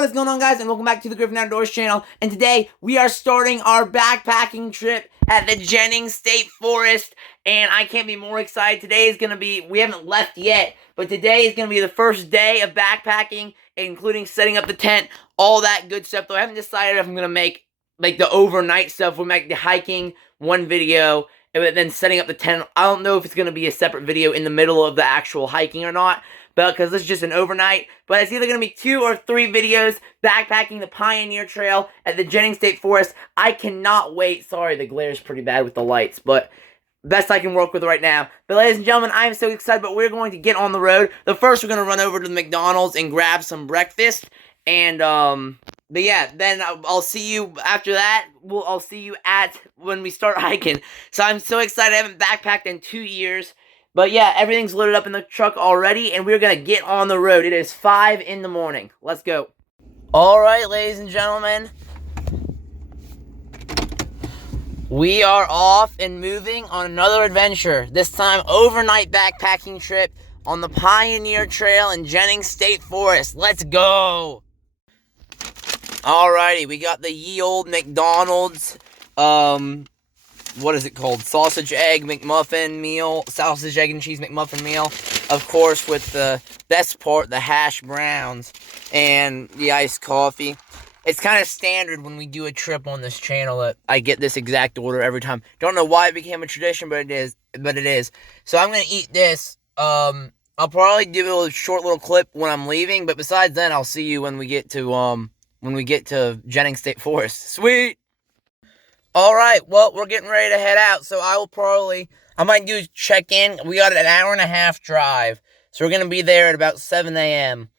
what is going on, guys, and welcome back to the Griffin Outdoors channel. And today we are starting our backpacking trip at the Jennings State Forest, and I can't be more excited. Today is going to be, we haven't left yet, but today is going to be the first day of backpacking, including setting up the tent, all that good stuff. Though I haven't decided if I'm going to make like the overnight stuff. We'll make the hiking one video, and then setting up the tent. I don't know if it's going to be a separate video in the middle of the actual hiking or not, but because this is just an overnight. But it's either going to be 2 or 3 videos backpacking the Pioneer Trail at the Jennings State Forest. I cannot wait. Sorry, the glare is pretty bad with the lights, but best I can work with right now. But ladies and gentlemen, I am so excited, but we're going to get on the road. But first, we're going to run over to the McDonald's and grab some breakfast. And, but yeah, then I'll see you after that. I'll see you when we start hiking. So I'm so excited. I haven't backpacked in 2 years. But yeah, everything's loaded up in the truck already, and we're going to get on the road. It is 5 in the morning. Let's go. Alright, ladies and gentlemen. We are off and moving on another adventure. This time, overnight backpacking trip on the Pioneer Trail in Jennings State Forest. Let's go. Alrighty, we got the ye old McDonald's, what is it called? Sausage, egg, McMuffin meal. Sausage, egg, and cheese McMuffin meal. Of course, with the best part, the hash browns and the iced coffee. It's kind of standard when we do a trip on this channel that I get this exact order every time. Don't know why it became a tradition, but it is. So I'm going to eat this. I'll probably do a short little clip when I'm leaving, but besides then, I'll see you when we get to Jennings State Forest. Sweet! Alright, well, we're getting ready to head out, so I might do check-in. We got an hour and a half drive, so we're going to be there at about 7 a.m.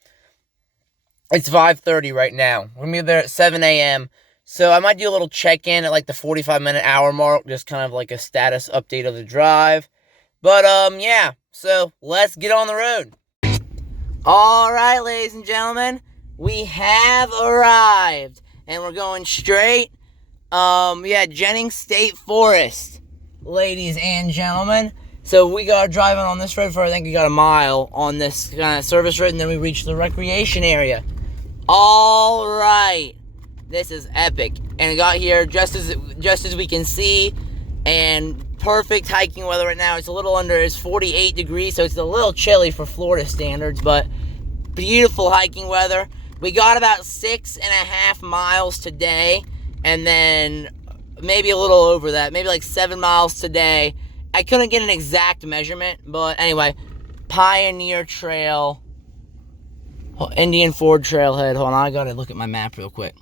It's 5:30 right now. We're going to be there at 7 a.m., so I might do a little check-in at like the 45-minute hour mark, just kind of like a status update of the drive. But, yeah, so let's get on the road. Alright, ladies and gentlemen, we have arrived, and we're going straight. Yeah, Jennings State Forest, ladies and gentlemen. So we got driving on this road for, I think we got a mile on this kind of service road, and then we reached the recreation area. Alright, this is epic. And we got here just as we can see, and perfect hiking weather right now. It's 48 degrees, so it's a little chilly for Florida standards, but beautiful hiking weather. We got about 6.5 miles today. And then maybe a little over that, maybe like 7 miles today. I couldn't get an exact measurement, but anyway, Pioneer Trail, Indian Ford Trailhead. Hold on, I gotta look at my map real quick.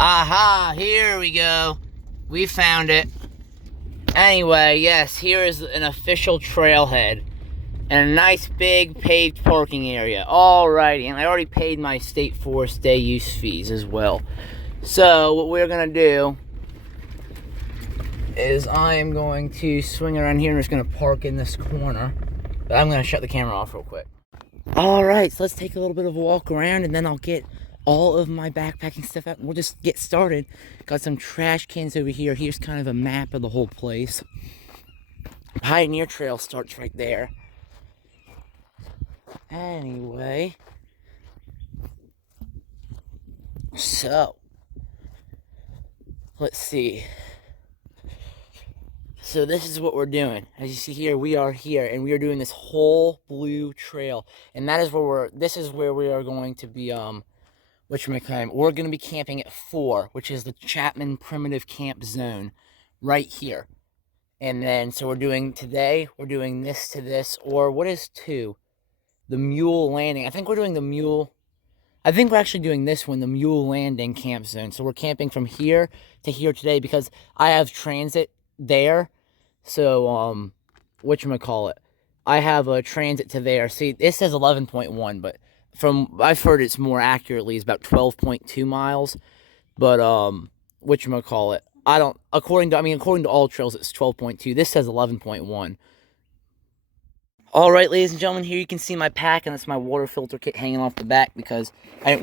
Aha, here we go. We found it. Anyway, yes, here is an official trailhead. And a nice big paved parking area. Alrighty, and I already paid my State Forest day use fees as well. So what we're gonna do is I am going to swing around here and just gonna park in this corner. But I'm gonna shut the camera off real quick. Alright, so let's take a little bit of a walk around, and then I'll get all of my backpacking stuff out and we'll just get started. Got some trash cans over here. Here's kind of a map of the whole place. Pioneer Trail starts right there. Anyway, so let's see. So this is what we're doing. As you see here, we are here, and we are doing this whole blue trail, and that is where this is where we are going to be. We're going to be camping at 4, which is the Chapman Primitive Camp Zone, right here. And then, so we're doing this to this, or what is 2? The Mule Landing. I think we're actually doing this one, the Mule Landing camp zone. So we're camping from here to here today because I have transit there. So, I have a transit to there. See, this says 11.1, but I've heard it's more accurately is about 12.2 miles. But, according to All Trails, it's 12.2. This says 11.1. Alright, ladies and gentlemen, here you can see my pack, and that's my water filter kit hanging off the back because I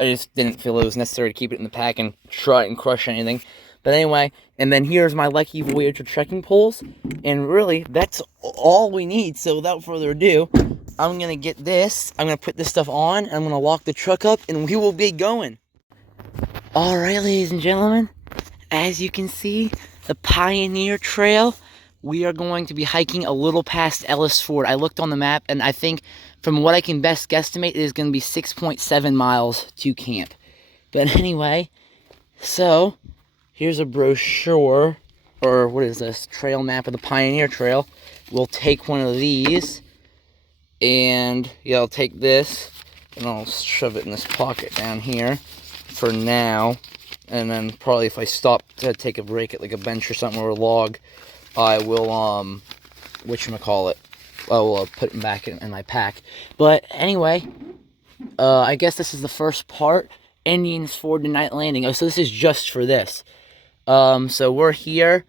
just didn't feel it was necessary to keep it in the pack and try and crush anything. But anyway, and then here's my Leki Voyager trekking poles. And really, that's all we need. So without further ado, I'm going to get this. I'm going to put this stuff on. I'm going to lock the truck up, and we will be going. All right, ladies and gentlemen. As you can see, the Pioneer Trail. We are going to be hiking a little past Ellis Ford. I looked on the map, and I think from what I can best guesstimate, it is going to be 6.7 miles to camp. But anyway, so here's a brochure, or what is this? Trail map of the Pioneer Trail. We'll take one of these, and yeah, I'll take this, and I'll shove it in this pocket down here for now. And then probably if I stop to take a break at like a bench or something or a log, I will, whatchamacallit, I will put them back in my pack. But anyway, I guess this is the first part. Indians Ford to Night Landing. Oh, so this is just for this. So we're here.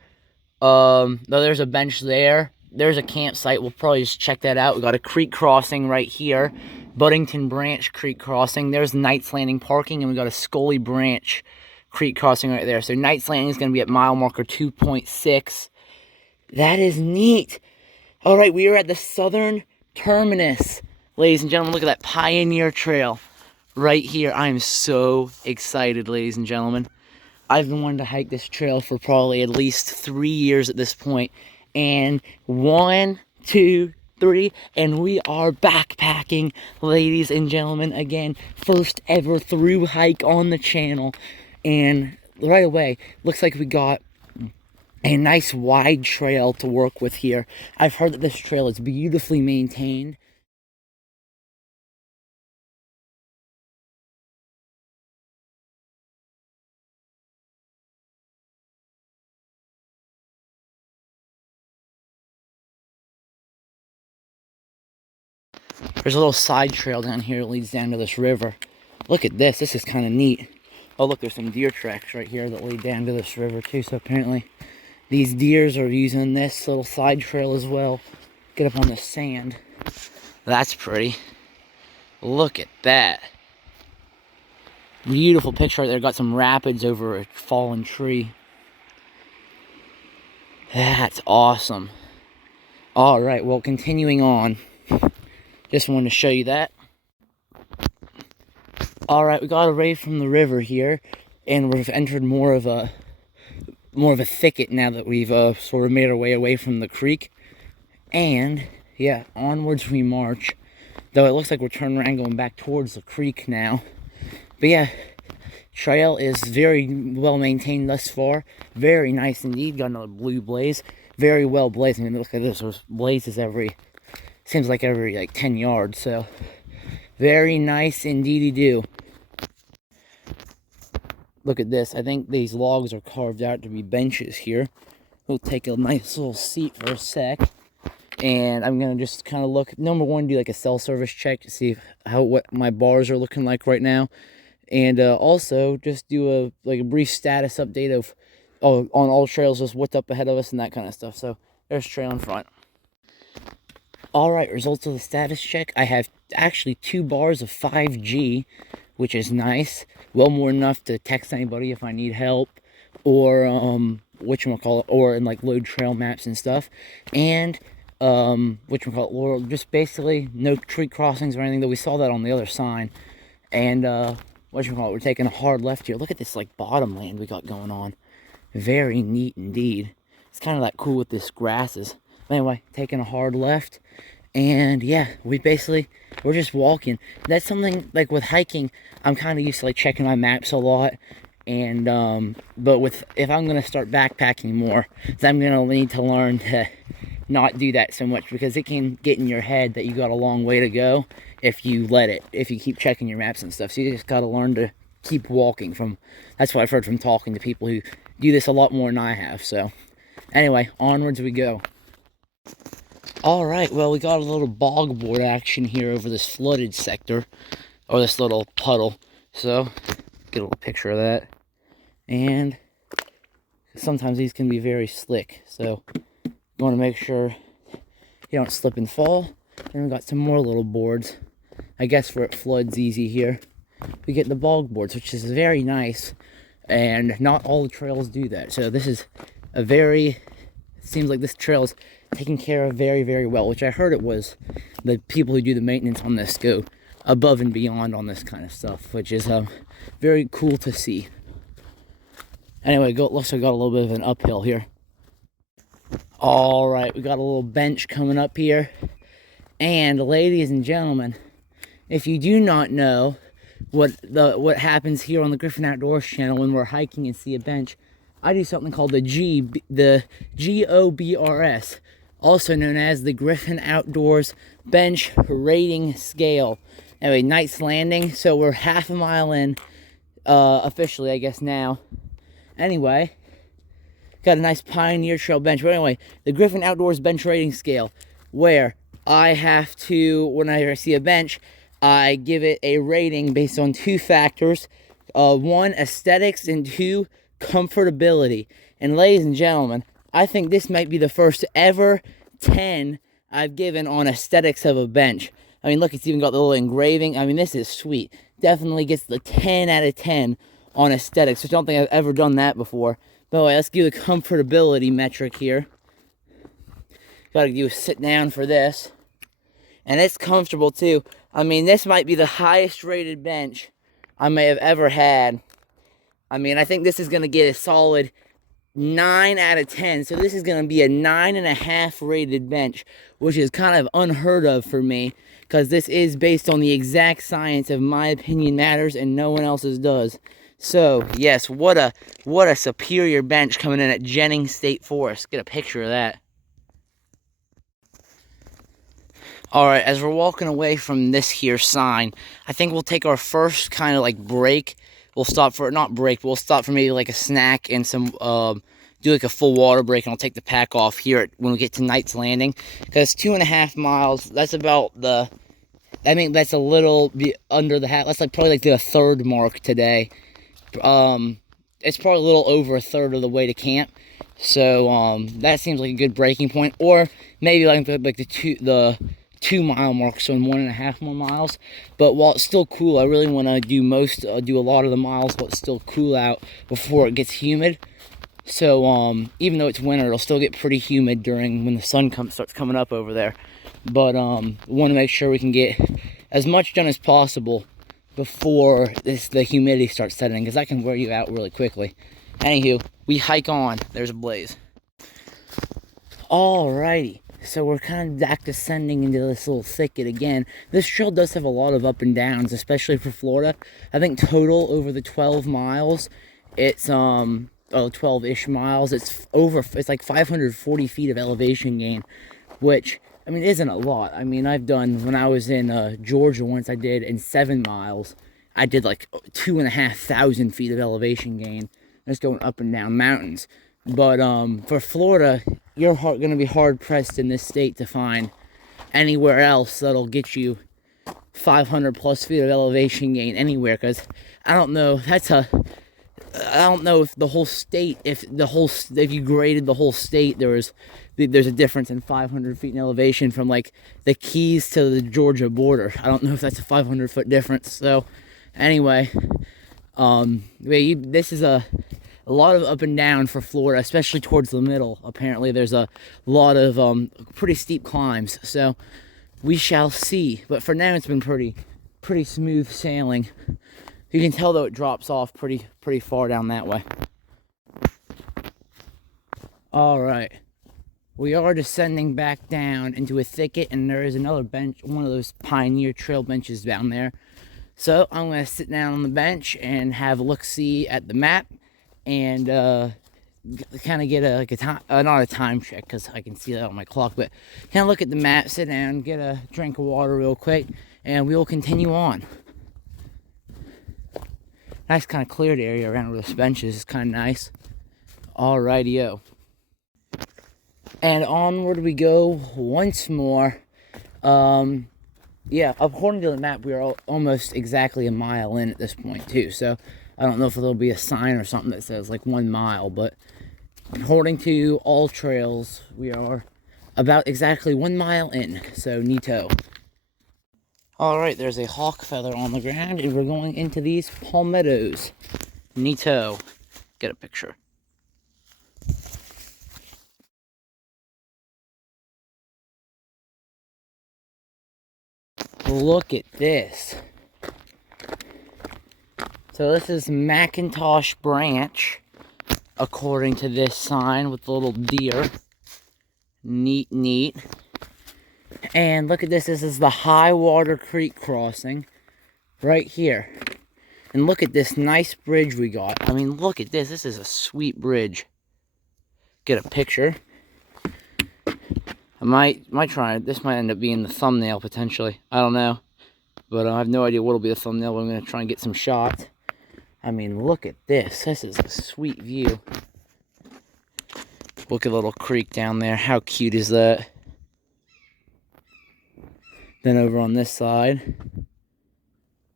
Though there's a bench there. There's a campsite. We'll probably just check that out. We got a creek crossing right here. Buddington Branch Creek crossing. There's Knight's Landing parking, and we got a Scully Branch Creek crossing right there. So Knight's Landing is going to be at mile marker 2.6. That is neat. All right, we are at the southern terminus. Ladies and gentlemen, look at that Pioneer Trail right here. I am so excited, ladies and gentlemen. I've been wanting to hike this trail for probably at least 3 years at this point. And 1, 2, 3, and we are backpacking, ladies and gentlemen. Again, first ever through hike on the channel. And right away, looks like we got a nice wide trail to work with here. I've heard that this trail is beautifully maintained. There's a little side trail down here that leads down to this river. Look at this. This is kind of neat. Oh, look, there's some deer tracks right here that lead down to this river, too. So apparently these deers are using this little side trail as well. Get up on the sand. That's pretty. Look at that. Beautiful picture right there. Got some rapids over a fallen tree. That's awesome. All right, well, continuing on. Just wanted to show you that. All right, we got away from the river here, and we've entered more of a thicket now that we've sort of made our way away from the creek. And yeah, onwards we march. Though it looks like we're turning around going back towards the creek now. But yeah, trail is very well maintained thus far. Very nice indeed. Got another blue blaze. Very well blazed. I mean, look at this. There's blazes seems like every like 10 yards. So very nice indeedy do. Look at this. I think these logs are carved out to be benches here. We'll take a nice little seat for a sec. And I'm going to just kind of look. Number one, do like a cell service check to see what my bars are looking like right now. And also just do a brief status update of on all trails, just what's up ahead of us and that kind of stuff. So there's trail in front. All right, results of the status check. I have actually 2 bars of 5G, which is nice. Well, more enough to text anybody if I need help, or or in like load trail maps and stuff. And or just basically no tree crossings or anything. Though we saw that on the other sign. And we're taking a hard left here. Look at this like bottom land we got going on. Very neat indeed. It's kind of like cool with this grasses. But anyway, taking a hard left. And yeah, we're just walking. That's something like with hiking, I'm kind of used to like checking my maps a lot. And but if I'm gonna start backpacking more, then I'm gonna need to learn to not do that so much, because it can get in your head that you got a long way to go if you keep checking your maps and stuff. So you just gotta learn to keep walking. That's what I've heard from talking to people who do this a lot more than I have. So anyway, onwards we go. All right, well, we got a little bog board action here over this flooded sector, or this little puddle. So get a little picture of that. And sometimes these can be very slick, so you want to make sure you don't slip and fall. And we got some more little boards. I guess where it floods easy here, we get the bog boards, which is very nice. and not all the trails do that. So this is seems like this trail is taken care of very, very well, which I heard it was. The people who do the maintenance on this go above and beyond on this kind of stuff, which is very cool to see. Anyway, looks like we got a little bit of an uphill here. All right, we got a little bench coming up here. And ladies and gentlemen, if you do not know what happens here on the Griffin Outdoors channel when we're hiking and see a bench, I do something called the GOBRS, also known as the Griffin Outdoors Bench Rating Scale. Anyway, night's landing, so we're half a mile in, officially, I guess now. Anyway, got a nice Pioneer Trail bench. But anyway, the Griffin Outdoors Bench Rating Scale, where I have to, when I see a bench, I give it a rating based on 2 factors. 1, aesthetics, and 2, comfortability. And ladies and gentlemen, I think this might be the first ever 10 I've given on aesthetics of a bench. I mean, look, it's even got the little engraving. I mean, this is sweet. Definitely gets the 10 out of 10 on aesthetics. I don't think I've ever done that before. But anyway, let's do the comfortability metric here. Gotta do a sit down for this. And it's comfortable too. I mean, this might be the highest rated bench I may have ever had. I mean, I think this is gonna get a solid 9 out of 10. So this is gonna be a 9.5 rated bench, which is kind of unheard of for me, because this is based on the exact science of my opinion matters and no one else's does. So yes, what a superior bench coming in at Jennings State Forest. Get a picture of that. All right, as we're walking away from this here sign, I think we'll take our first kind of like break. We'll stop for, not break, but we'll stop for maybe like a snack and some, do like a full water break, and I'll take the pack off here when we get to Knight's Landing. Because 2.5 miles, that's about the, I mean, that's a little bit under the hat. That's like probably like the 3rd mark today. It's probably a little over 1/3 of the way to camp. So, that seems like a good breaking point. Or maybe like the 2 mile mark, so in 1.5 more miles. But while it's still cool, I really want to do a lot of the miles while it's still cool out before it gets humid. So even though it's winter, it'll still get pretty humid when the sun starts coming up over there. But we want to make sure we can get as much done as possible before the humidity starts setting, because that can wear you out really quickly. Anywho, we hike on. There's a blaze. Alrighty. So we're kind of back descending into this little thicket again. This trail does have a lot of up and downs, especially for Florida. I think total over the 12 miles, it's 12-ish miles. It's like 540 feet of elevation gain, which, I mean, isn't a lot. I mean, I've done, when I was in Georgia once, I did in 7 miles, I did like 2,500 feet of elevation gain, just going up and down mountains. But for Florida, you're going to be hard-pressed in this state to find anywhere else that'll get you 500 plus feet of elevation gain anywhere, because I don't know if the whole state, if you graded the whole state, there's a difference in 500 feet in elevation from like the Keys to the Georgia border. I don't know if that's a 500-foot difference. So anyway, this is a lot of up and down for Florida, especially towards the middle. Apparently there's a lot of pretty steep climbs, so we shall see. But for now, it's been pretty smooth sailing. You can tell though it drops off pretty far down that way. All right, we are descending back down into a thicket, and there is another bench, one of those Pioneer Trail benches down there. So I'm gonna sit down on the bench and have a look-see at the map, and kind of get not a time check, because I can see that on my clock, but kind of look at the map, sit down, get a drink of water real quick, and we will continue on. Nice kind of cleared area around where this bench is. It's kind of nice. Alrighty-o. And onward we go once more. Yeah, according to the map, we are almost exactly a mile in at this point, too. So I don't know if there'll be a sign or something that says like 1 mile, but according to all trails, we are about exactly 1 mile in. So neato. Alright, there's a hawk feather on the ground, and we're going into these palmettos. Neato. Get a picture. Look at this. So this is Macintosh Branch, according to this sign with the little deer. Neat, neat. And look at this. This is the High Water Creek crossing right here. And look at this nice bridge we got. I mean, look at this. This is a sweet bridge. Get a picture. I might try it. This might end up being the thumbnail potentially. I don't know. But I have no idea what'll be the thumbnail, but I'm going to try and get some shots. I mean, look at this. This is a sweet view. Look at the little creek down there. How cute is that? Then over on this side.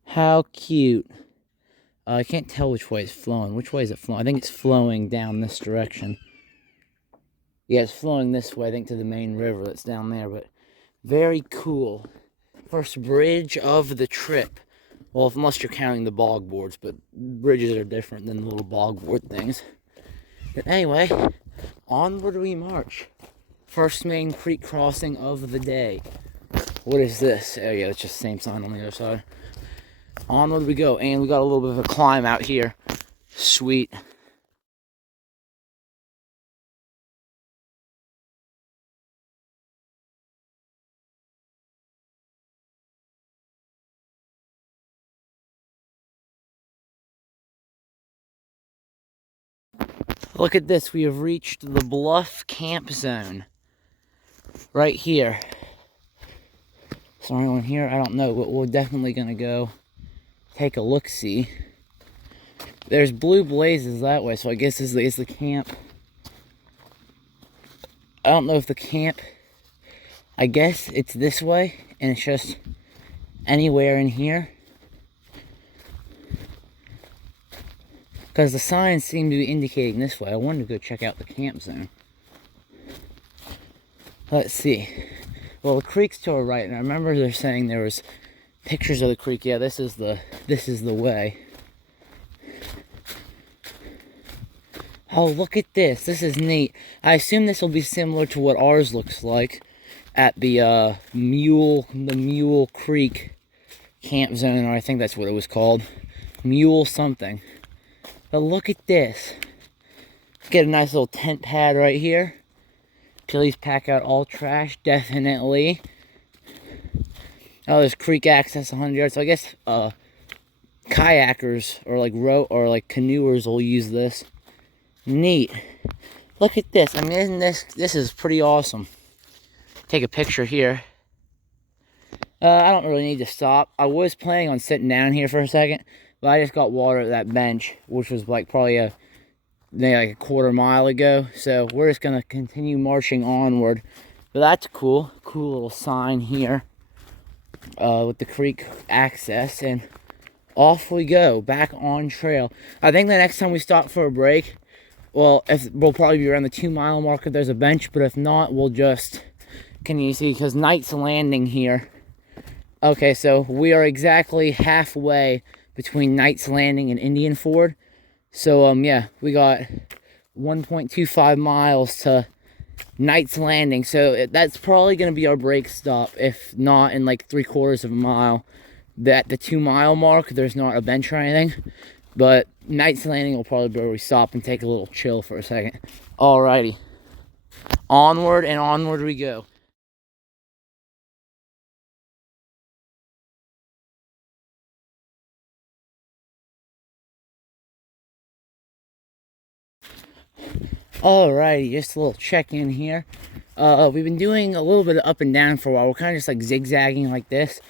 How cute. I can't tell which way it's flowing. Which way is it flowing? I think it's flowing down this direction. Yeah, it's flowing this way, I think, to the main river that's down there. But very cool. First bridge of the trip. Well, unless you're counting the bog boards, but bridges are different than the little bog board things. But anyway, onward we march. First main creek crossing of the day. What is this? Oh yeah, it's just the same sign on the other side. Onward we go, and we got a little bit of a climb out here. Sweet. Look at this, we have reached the Bluff Camp Zone. Right here. Is there anyone here? I don't know, but we're definitely gonna go take a look-see. There's blue blazes that way, so I guess this is the camp. I don't know if the camp, I guess it's this way, and it's just anywhere in here. Because the signs seem to be indicating this way. I wanted to go check out the camp zone. Let's see. Well, the creek's to our right, and I remember they're saying there was pictures of the creek. Yeah, this is the way. Oh, look at this. This is neat. I assume this will be similar to what ours looks like at the Mule Creek camp zone, or I think that's what it was called. Mule something. But look at this. Get a nice little tent pad right here. Please pack out all trash, definitely. Oh, there's creek access 100 yards. So I guess kayakers or like canoers will use this. Neat. Look at this. I mean, isn't this is pretty awesome. Take a picture here. I don't really need to stop. I was planning on sitting down here for a second, but I just got water at that bench, which was like probably maybe like a quarter mile ago. So we're just gonna continue marching onward. But that's cool. Cool little sign here with the creek access, and off we go back on trail. I think the next time we stop for a break, well, we'll probably be around the 2 mile mark if there's a bench. But if not, we'll just continue. See, because Knight's Landing here. Okay, so we are exactly halfway between Knight's Landing and Indian Ford. So, yeah, we got 1.25 miles to Knight's Landing. So that's probably going to be our break stop, if not in like 3/4 of a mile. At the 2 mile mark, there's not a bench or anything. But Knight's Landing will probably be where we stop and take a little chill for a second. Alrighty. Onward and onward we go. Alrighty, just a little check-in here. We've been doing a little bit of up and down for a while. We're kind of just like zigzagging like this,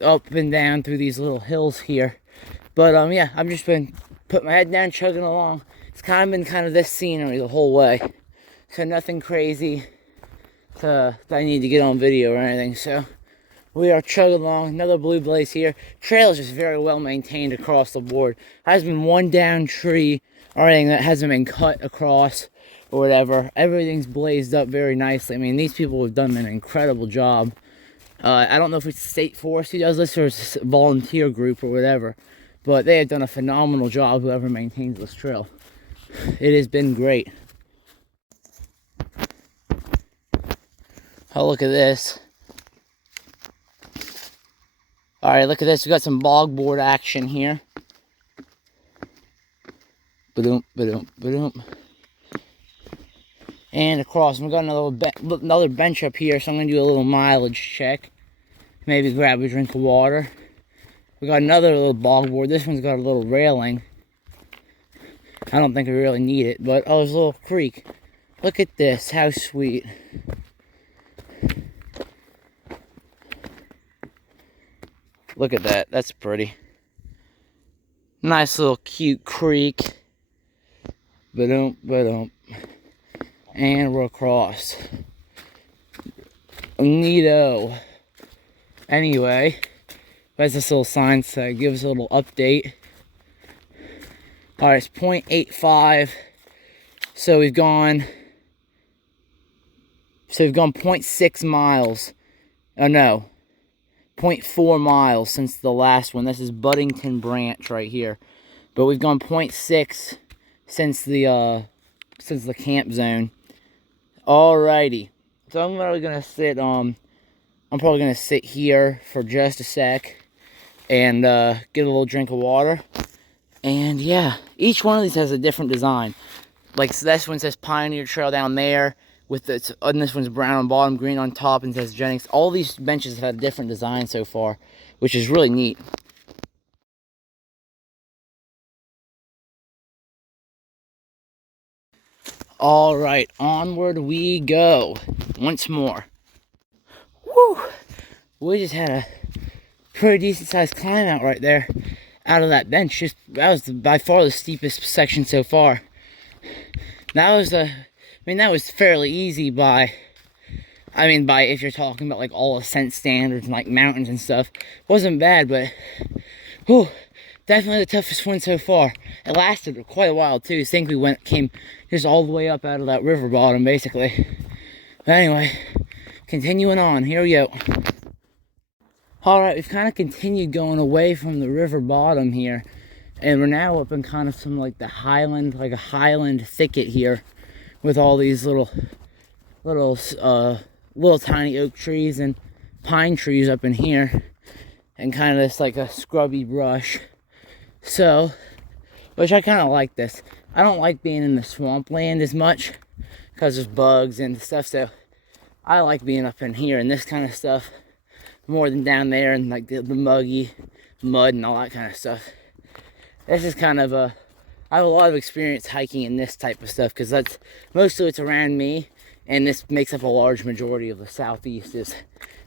up and down through these little hills here. But yeah, I've just been putting my head down, chugging along. It's kind of been this scenery the whole way. So nothing crazy that I need to get on video or anything. So we are chugging along. Another blue blaze here. Trail is just very well maintained across the board. There hasn't been one down tree or anything that hasn't been cut across or whatever. Everything's blazed up very nicely. I mean, these people have done an incredible job. I don't know if it's State Forest who does this or it's a volunteer group or whatever. But they have done a phenomenal job, whoever maintains this trail. It has been great. Oh, look at this. Alright, look at this. We got some bogboard action here. Ba-doom, ba-doom, ba-doom. And across, we got another bench up here, so I'm going to do a little mileage check. Maybe grab a drink of water. We got another little bogboard. This one's got a little railing. I don't think we really need it, but oh, there's a little creek. Look at this, how sweet. Look at that, that's pretty. Nice little cute creek. Ba-dum, ba-dum. And we're across. Neato. Anyway, as this little sign said, gives a little update. Alright, it's 0.85. So we've gone 0.6 miles. Oh no. 0.4 miles since the last one. This is Buddington Branch right here. But we've gone 0.6 since the camp zone. Alrighty. So I'm probably gonna sit here for just a sec and get a little drink of water. And yeah, each one of these has a different design. Like, so this one says Pioneer Trail down there, and this one's brown on bottom, green on top, and says Jennings. All these benches have had a different design so far, which is really neat. Alright, onward we go. Once more. Woo! We just had a pretty decent sized climb out right there. Out of that bench. That was by far the steepest section so far. That was fairly easy by if you're talking about like all ascent standards and like mountains and stuff. Wasn't bad, but whew, definitely the toughest one so far. It lasted quite a while too. I think we came just all the way up out of that river bottom basically. But anyway, continuing on, here we go. Alright, we've kind of continued going away from the river bottom here. And we're now up in kind of some like a highland thicket here. With all these little tiny oak trees and pine trees up in here. And kind of this like a scrubby brush. So, which I kind of like this. I don't like being in the swampland as much. Because there's bugs and stuff, so I like being up in here and this kind of stuff. More than down there and like the muggy mud and all that kind of stuff. This is kind of I have a lot of experience hiking in this type of stuff because that's mostly what's around me, and this makes up a large majority of the southeast is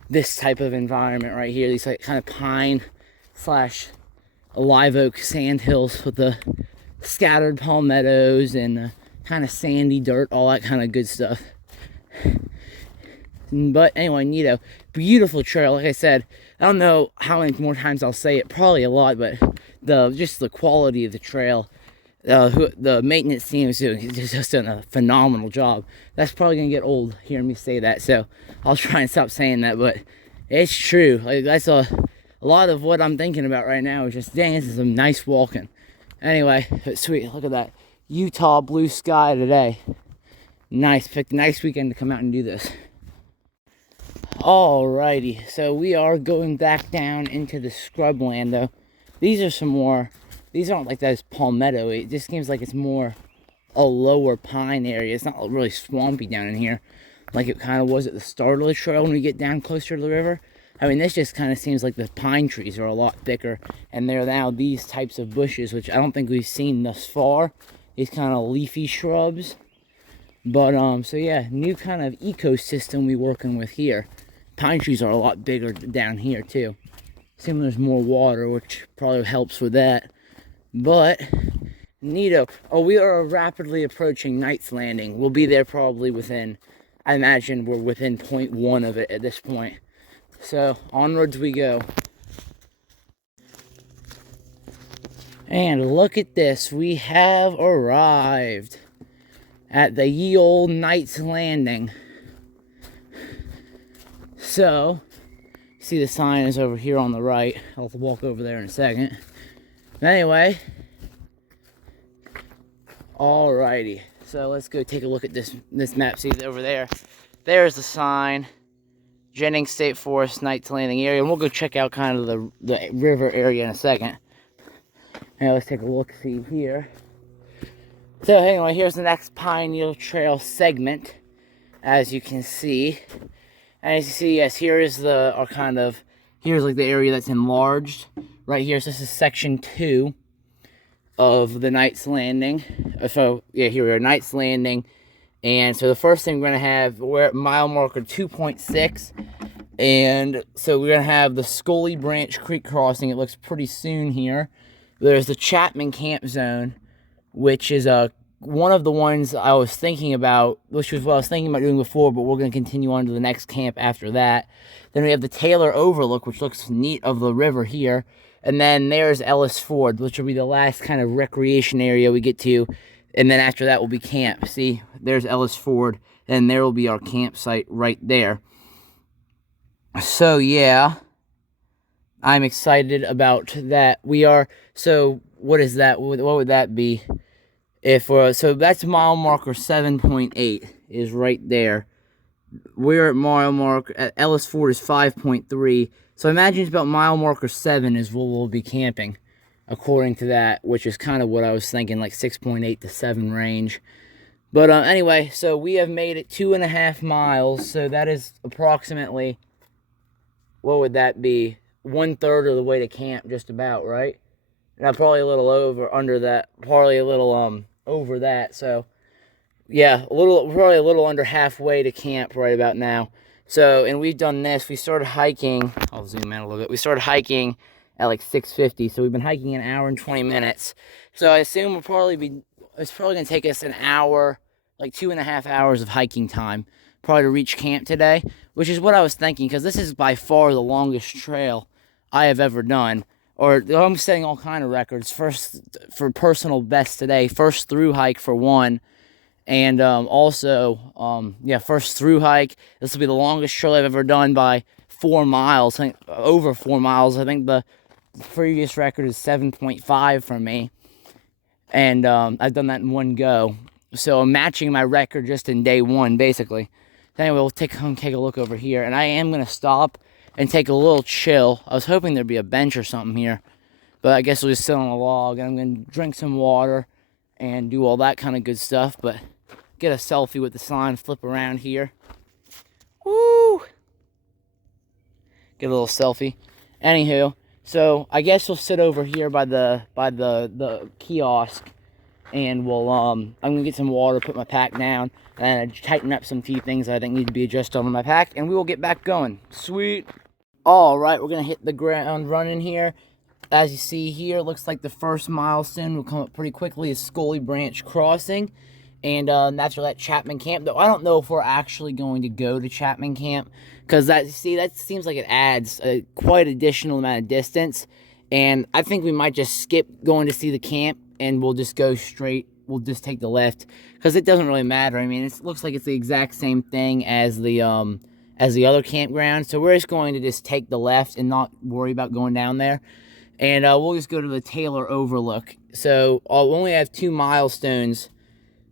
this type of environment right here. These like kind of pine / live oak sand hills with the scattered palmettos and kind of sandy dirt, all that kind of good stuff. But anyway, neato. Beautiful trail. Like I said, I don't know how many more times I'll say it. Probably a lot, but just the quality of the trail, the maintenance team is doing just done a phenomenal job. That's probably gonna get old hearing me say that, so I'll try and stop saying that. But it's true. Like that's a lot of what I'm thinking about right now. Is just dang, this is some nice walking. Anyway, but sweet. Look at that Utah blue sky today. Nice. Picked a nice weekend to come out and do this. Alrighty, so we are going back down into the scrubland though. These aren't like those palmetto. It just seems like it's more a lower pine area. It's not really swampy down in here like it kind of was at the start of the trail when we get down closer to the river. I mean, this just kind of seems like the pine trees are a lot thicker, and they're now these types of bushes, which I don't think we've seen thus far. These kind of leafy shrubs. But, so yeah, new kind of ecosystem we're working with here. Pine trees are a lot bigger down here, too. Seems there's more water, which probably helps with that. But, neato. Oh, we are rapidly approaching Knight's Landing. We'll be there probably within, I imagine we're within 0.1 of it at this point. So, onwards we go. And look at this. We have arrived at the ye olde Knight's Landing. So, see the sign is over here on the right. I'll walk over there in a second. Anyway, alrighty. So let's go take a look at this map. See over there. There's the sign. Jennings State Forest, Knights Landing area. And we'll go check out kind of the river area in a second. Now let's take a look, see here. So anyway, here's the next Pioneer Trail segment, as you can see. And as you see, yes, here is here's like the area that's enlarged. Right here, so this is section 2 of the Knights Landing. So yeah, here we are, Knights Landing. And so the first thing we're gonna have, we're at mile marker 2.6. And so we're gonna have the Scully Branch Creek crossing. It looks pretty soon here. There's the Chapman Camp Zone, which is one of the ones I was thinking about, which was what I was thinking about doing before, but we're going to continue on to the next camp after that. Then we have the Taylor Overlook, which looks neat, of the river here. And then there's Ellis Ford, which will be the last kind of recreation area we get to. And then after that will be camp. See, there's Ellis Ford, and there will be our campsite right there. So, yeah, I'm excited about that. So what is that? What would that be? So that's mile marker 7.8 is right there. We're at mile marker, at Ellis Ford is 5.3. So I imagine it's about mile marker 7 is where we'll be camping, according to that, which is kind of what I was thinking, like 6.8 to 7 range. But anyway, so we have made it 2.5 miles. So that is approximately, what would that be? 1/3 of the way to camp, just about, right? Now probably a little under that, probably a little over that. So yeah, probably a little under halfway to camp right about now. So, and we've done this. We started hiking. I'll zoom in a little bit. We started hiking at like 6:50. So we've been hiking an hour and 20 minutes. So I assume it's probably gonna take us an hour, like 2.5 hours of hiking time, probably to reach camp today, which is what I was thinking, because this is by far the longest trail I have ever done. Or I'm setting all kind of records. First for personal best today, first through hike for one, and also first through hike. This will be the longest trail I've ever done by 4 miles. I think over 4 miles. I think the previous record is 7.5 for me, and I've done that in one go. So I'm matching my record just in day one, basically. Anyway, we'll take a look over here, and I am gonna stop and take a little chill. I was hoping there'd be a bench or something here, but I guess we'll just sit on a log, and I'm going to drink some water and do all that kind of good stuff, but get a selfie with the sign, flip around here. Woo! Get a little selfie. Anywho, so I guess we'll sit over here by the kiosk, and we'll I'm gonna get some water, put my pack down, and tighten up some few things I think need to be adjusted on my pack, and we will get back going. Sweet. All right, we're gonna hit the ground running here. As you see here, looks like the first milestone will come up pretty quickly is Scully Branch Crossing, and that's where that Chapman Camp. Though I don't know if we're actually going to go to Chapman Camp, because that seems like it adds a quite additional amount of distance, and I think we might just skip going to see the camp, and we'll just go straight. We'll just take the left, because it doesn't really matter. I mean, it looks like it's the exact same thing as the other campground, so we're just going to just take the left and not worry about going down there, and we'll just go to the Taylor Overlook. So we only have 2 milestones.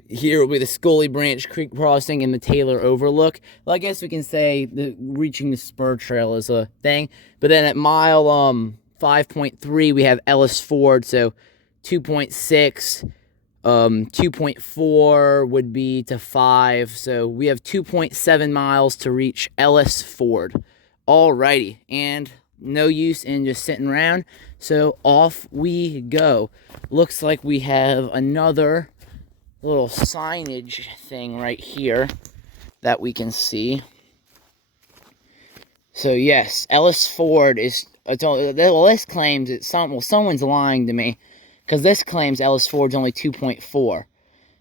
Here will be the Scully Branch Creek crossing and the Taylor Overlook. Well, I guess we can say reaching the spur trail is a thing, but then at mile 5.3 we have Ellis Ford, so 2.6. 2.4 would be to 5, so we have 2.7 miles to reach Ellis Ford. Alrighty, and no use in just sitting around, so off we go. Looks like we have another little signage thing right here that we can see. So yes, Ellis Ford is, well, this claims that someone's lying to me, because this claims Ellis Ford's only 2.4.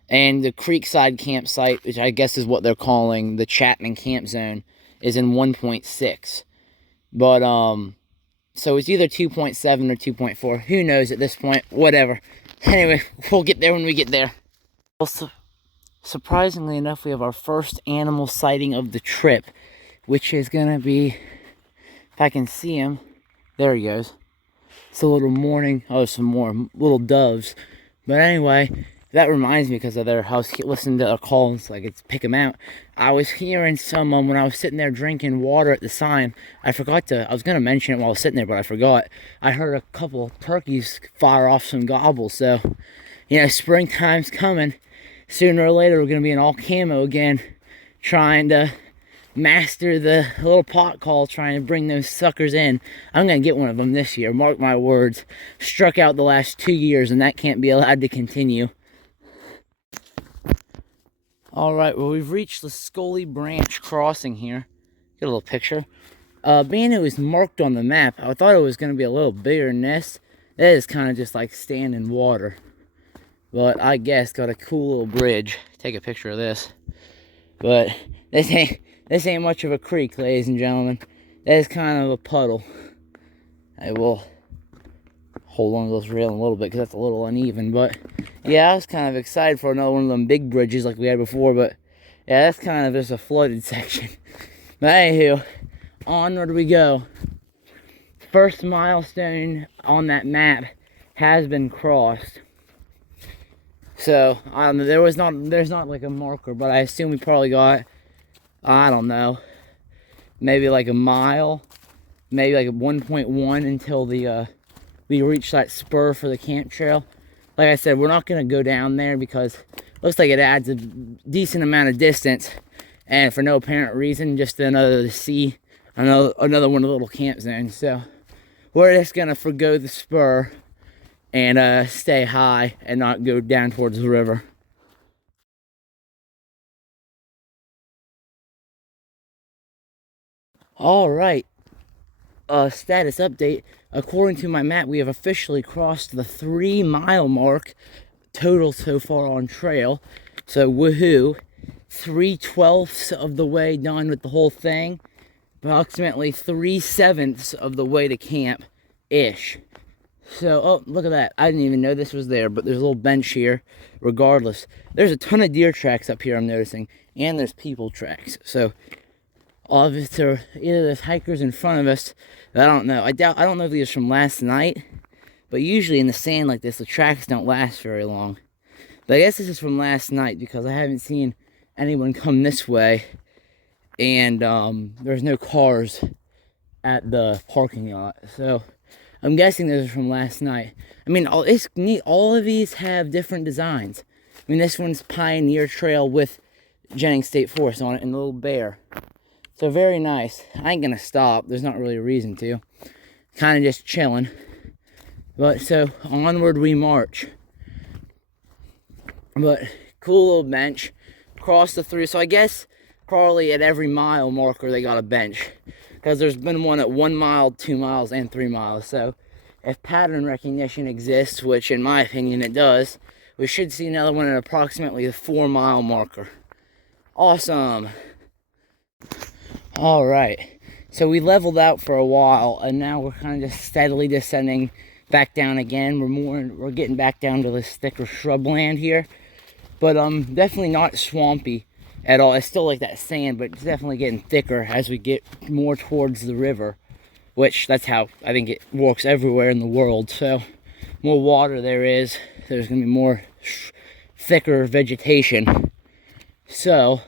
And the Creekside campsite, which I guess is what they're calling the Chapman Camp Zone, is in 1.6. But, so it's either 2.7 or 2.4. Who knows at this point? Whatever. Anyway, we'll get there when we get there. Also, surprisingly enough, we have our first animal sighting of the trip, which is going to be, if I can see him, there he goes. It's a little morning. Oh, some more little doves. But anyway, that reminds me, because I was listening to their calls, like it's pick them out. I was hearing someone when I was sitting there drinking water at the sign. I was going to mention it while I was sitting there, but I forgot. I heard a couple turkeys fire off some gobbles. So, springtime's coming. Sooner or later, we're going to be in all camo again, trying to master the little pot call, trying to bring those suckers in. I'm going to get one of them this year, mark my words. Struck out the last 2 years, and that can't be allowed to continue. Alright, well, we've reached the Scully Branch crossing here. Get a little picture. Being it was marked on the map, I thought it was going to be a little bigger than this. It is kind of just like standing water. But I guess got a cool little bridge. Take a picture of this. But this ain't much of a creek, ladies and gentlemen. That is kind of a puddle. I will hold on to this railing a little bit because that's a little uneven. But yeah, I was kind of excited for another one of them big bridges like we had before. But yeah, that's kind of just a flooded section. But anywho, onward we go. First milestone on that map has been crossed. So, I don't know, there's not like a marker, but I assume we probably got, I don't know, maybe like a mile, maybe like a 1.1 until we reach that spur for the camp trail. Like I said, we're not going to go down there because it looks like it adds a decent amount of distance, and for no apparent reason, just another one of the little camp zones. So, we're just going to forgo the spur and stay high and not go down towards the river. Alright, status update. According to my map, we have officially crossed the 3-mile mark total so far on trail. So woohoo, 3/12 of the way done with the whole thing, approximately 3/7 of the way to camp-ish. So, oh, look at that. I didn't even know this was there, but there's a little bench here. Regardless, there's a ton of deer tracks up here, I'm noticing, and there's people tracks. So, obviously, either there's hikers in front of us. I don't know. I don't know if these are from last night, but usually in the sand like this, the tracks don't last very long. But I guess this is from last night because I haven't seen anyone come this way, and there's no cars at the parking lot. So, I'm guessing those are from last night. I mean, it's neat. All of these have different designs. I mean, this one's Pioneer Trail with Jennings State Forest on it and a little bear. So very nice. I ain't gonna stop. There's not really a reason to. Kind of just chilling. But so onward we march. But cool little bench. Cross the 3. So I guess probably at every mile marker they got a bench, because there's been one at 1 mile, 2 miles, and 3 miles. So if pattern recognition exists, which in my opinion it does, we should see another one at approximately the 4-mile marker. Awesome. Alright, so we leveled out for a while, and now we're kind of just steadily descending back down again. We're getting back down to this thicker shrubland here, but definitely not swampy at all. It's still like that sand, but it's definitely getting thicker as we get more towards the river, which that's how I think it works everywhere in the world. So more water there's going to be more thicker vegetation. So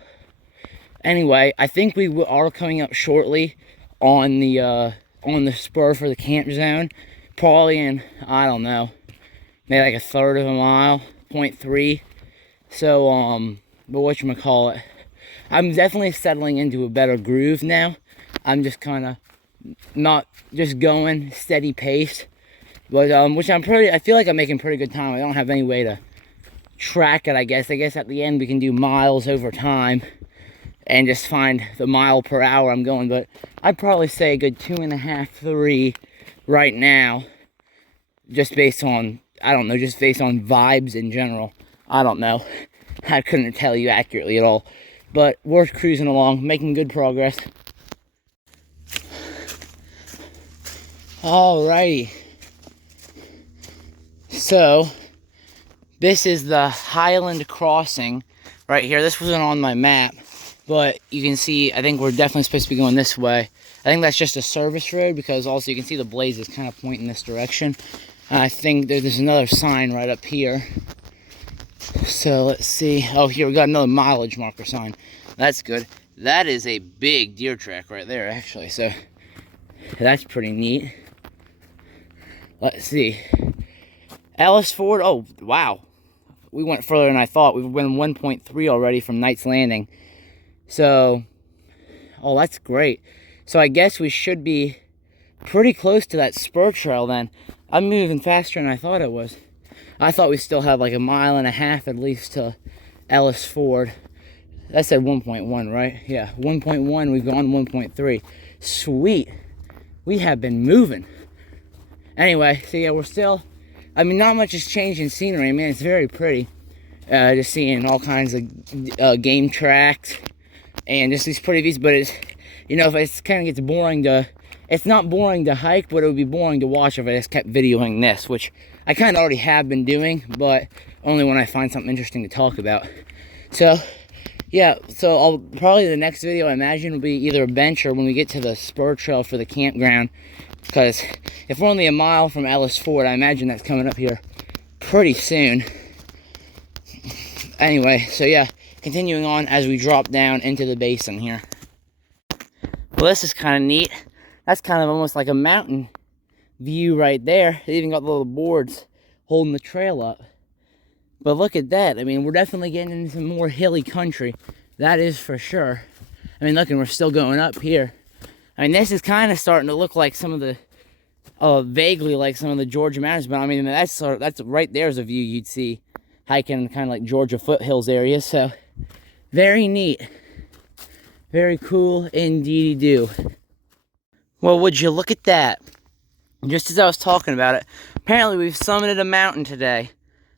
anyway, I think we are coming up shortly on the spur for the camp zone, probably in, I don't know, maybe like a third of a mile, 0.3. So but whatchamacallit, I'm definitely settling into a better groove now. I'm just kind of not just going steady pace, but which I feel like I'm making pretty good time. I don't have any way to track it, I guess. At the end we can do miles over time and just find the mile per hour I'm going, but I'd probably say a good 2.5, 3 right now, just based on, I don't know, just based on vibes in general. I don't know. I couldn't tell you accurately at all, but we're cruising along, making good progress. Alrighty. So, this is the Highland Crossing right here. This wasn't on my map, but you can see, I think we're definitely supposed to be going this way. I think that's just a service road, because also you can see the blazes kind of pointing this direction. I think there's another sign right up here. So let's see. Oh, here we got another mileage marker sign. That's good. That is a big deer track right there, actually. So that's pretty neat. Let's see. Ellis Ford. Oh, wow. We went further than I thought. We've been 1.3 already from Knight's Landing. So, oh, that's great. So I guess we should be pretty close to that spur trail then. I'm moving faster than I thought it was. I thought we still had like 1.5 miles at least to Ellis Ford. That said 1.1, right? Yeah, 1.1. We've gone 1.3. Sweet. We have been moving. Anyway, so yeah, we're still, I mean, not much has changed in scenery. I mean, it's very pretty. Just seeing all kinds of game tracks and just these pretty views. But it's, you know, if it's kind of gets boring to, it's not boring to hike, but it would be boring to watch if I just kept videoing this, which I kind of already have been doing, but only when I find something interesting to talk about. So, yeah, so I'll probably the next video I imagine will be either a bench or when we get to the spur trail for the campground. Because if we're only 1 mile from Ellis Ford, I imagine that's coming up here pretty soon. Anyway, so yeah, continuing on as we drop down into the basin here. Well, this is kind of neat. That's kind of almost like a mountain view right there. They even got the little boards holding the trail up. But look at that. I mean, we're definitely getting into some more hilly country. That is for sure. I mean, look, and we're still going up here. I mean, this is kind of starting to look like some of the, vaguely like some of the Georgia mountains. But I mean, that's right there's a view you'd see hiking kind of like Georgia foothills area. So, very neat. Very cool indeed do. Well, would you look at that? Just as I was talking about it, apparently we've summited a mountain today.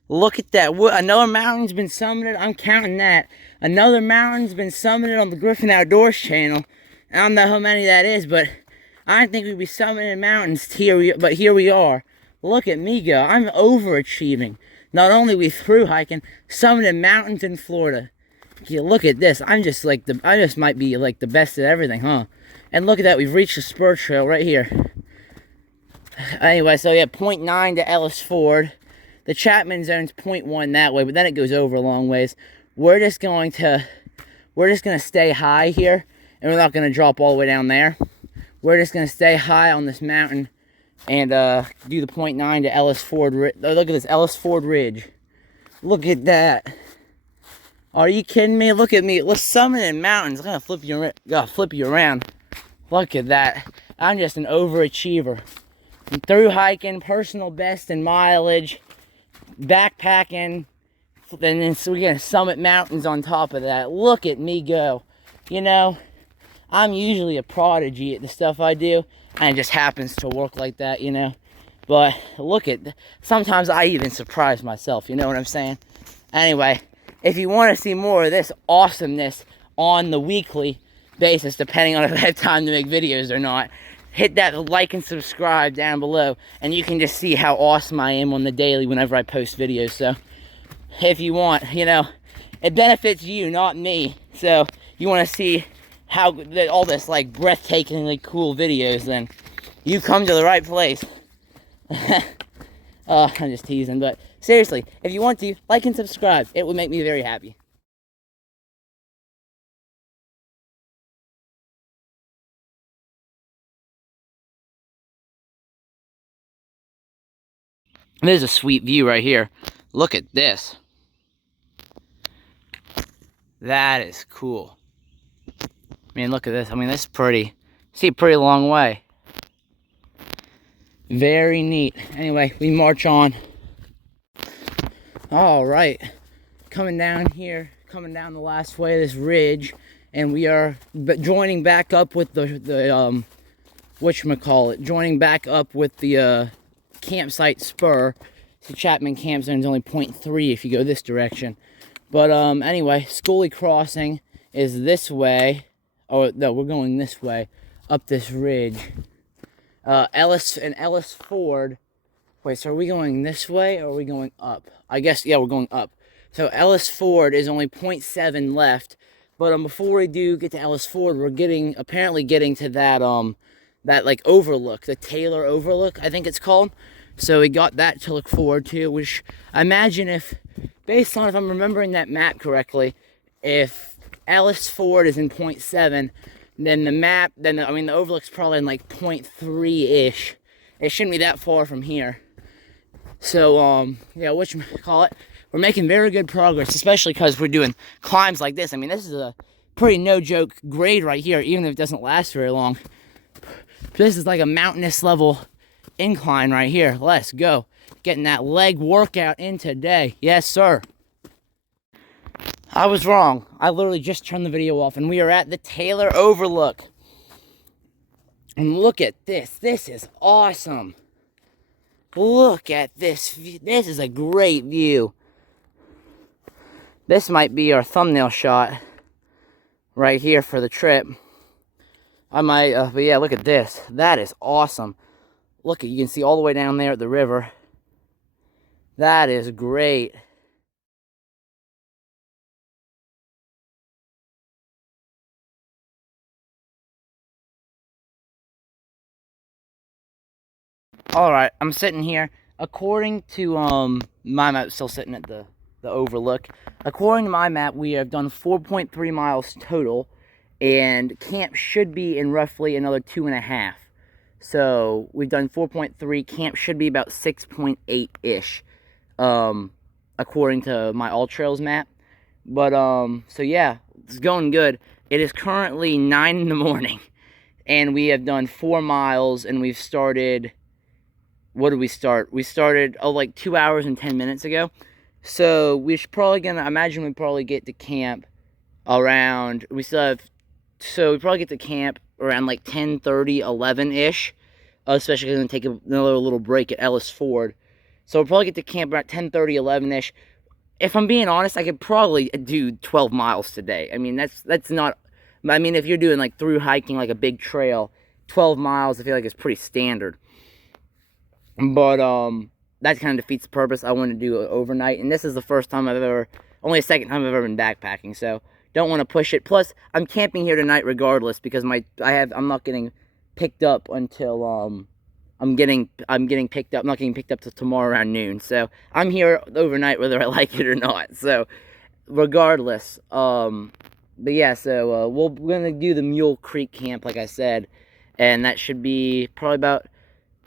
Look at that. Another mountain's been summited. I'm counting that. Another mountain's been summited on the Griffin Outdoors channel. I don't know how many that is, but I didn't think we'd be summiting mountains here, but here we are. Look at me go. I'm overachieving. Not only we through hiking, summiting mountains in Florida. Yeah, look at this. I just might be like the best at everything, huh? And look at that. We've reached the spur trail right here. Anyway, so yeah, 0.9 to Ellis Ford. The Chapman zone's 0.1 that way, but then it goes over a long ways. We're just gonna stay high here, and we're not gonna drop all the way down there. We're just gonna stay high on this mountain and do the 0.9 to Ellis Ford. Look at this Ellis Ford Ridge. Look at that. Are you kidding me? Look at me. Let's summit in mountains. I'm gonna flip you around. Look at that. I'm just an overachiever. I'm through hiking, personal best in mileage, backpacking, and then so we're gonna summit mountains on top of that. Look at me go. You know, I'm usually a prodigy at the stuff I do, and it just happens to work like that, you know. But look at, sometimes I even surprise myself, you know what I'm saying? Anyway, if you want to see more of this awesomeness on the weekly basis, depending on if I have time to make videos or not, hit that like and subscribe down below, and you can just see how awesome I am on the daily whenever I post videos. So if you want, you know, it benefits you, not me. So you want to see how all this like breathtakingly cool videos, then you come to the right place. I'm just teasing, but seriously, if you want to, like and subscribe. It would make me very happy. There's a sweet view right here. Look at this. That is cool. I mean, look at this. I mean, this is pretty. See a pretty long way. Very neat. Anyway, we march on. All right. Coming down here, coming down the last way of this ridge, and we are joining back up with the whatchamacallit, joining back up with the campsite spur. The Chapman camp zone is only 0.3 if you go this direction. But anyway, Scully Crossing is this way. Oh no, we're going this way up this ridge. Ellis Ford. Wait, so are we going this way or are we going up? I guess, yeah, we're going up. So Ellis Ford is only 0.7 left. But before we do get to Ellis Ford, we're apparently getting to that like overlook, the Taylor Overlook, I think it's called. So we got that to look forward to, which I imagine based on if I'm remembering that map correctly, if Ellis Ford is in 0.7, then the overlook's probably in like 0.3-ish. It shouldn't be that far from here. So, yeah, whatchamacallit, we're making very good progress, especially because we're doing climbs like this. I mean, this is a pretty no-joke grade right here, even if it doesn't last very long. This is like a mountainous level incline right here. Let's go. Getting that leg workout in today. Yes, sir. I was wrong. I literally just turned the video off, and we are at the Taylor Overlook. And look at this. This is awesome. Look at this view. This is a great view. This might be our thumbnail shot right here for the trip. But yeah, look at this. That is awesome. Look, you can see all the way down there at the river. That is great. Alright, I'm sitting here. According to my map, still sitting at the overlook. According to my map, we have done 4.3 miles total, and camp should be in roughly another 2.5. So we've done 4.3. Camp should be about 6.8-ish, according to my All Trails map. But so yeah, it's going good. It is currently 9 in the morning, and we have done 4 miles, and we've started. What did we start? We started like 2 hours and 10 minutes ago. So we should probably imagine we probably get to camp around. So we probably get to camp around like 10:30, 11-ish. Especially because we're going to take another little break at Ellis Ford. So we'll probably get to camp around 10:30, 11-ish. If I'm being honest, I could probably do 12 miles today. I mean, that's not. I mean, if you're doing like through hiking like a big trail, 12 miles I feel like is pretty standard. But that kind of defeats the purpose. I want to do it overnight, and this is the first time only the second time I've ever been backpacking, so don't want to push it. Plus, I'm camping here tonight regardless because I'm not getting picked up until I'm getting picked up. I'm not getting picked up till tomorrow around noon, so I'm here overnight whether I like it or not. So regardless, but yeah, so we're gonna do the Mule Creek camp like I said, and that should be probably about